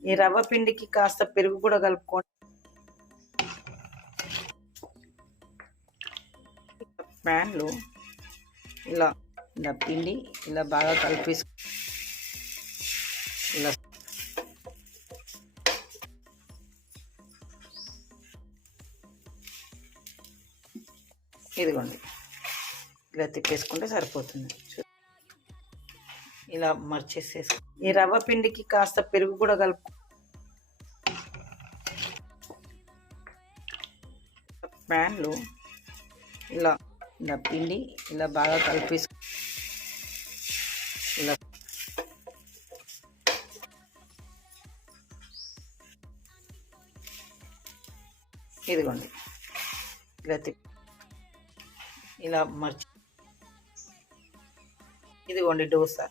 ఈ రవ్వ పిండికి కాస్త పెరుగు కూడా కలుపుకోండి. ప్యాన్లో ఇలా ఇలా పిండి ఇలా బాగా కలిపేసి ఇలా ఇదిగోండి ఇలా తిప్పేసుకుంటే సరిపోతుంది. ఇలా మర్చేసేసి ఈ రవ్వ పిండికి కాస్త పెరుగు కూడా కలుపు. ప్యాన్లో ఇలా ఇలా పిండి ఇలా బాగా కలిపేసి ఇలా ఇదిగోండి ఇలా ఇలా ఇదిగోండి డోసా.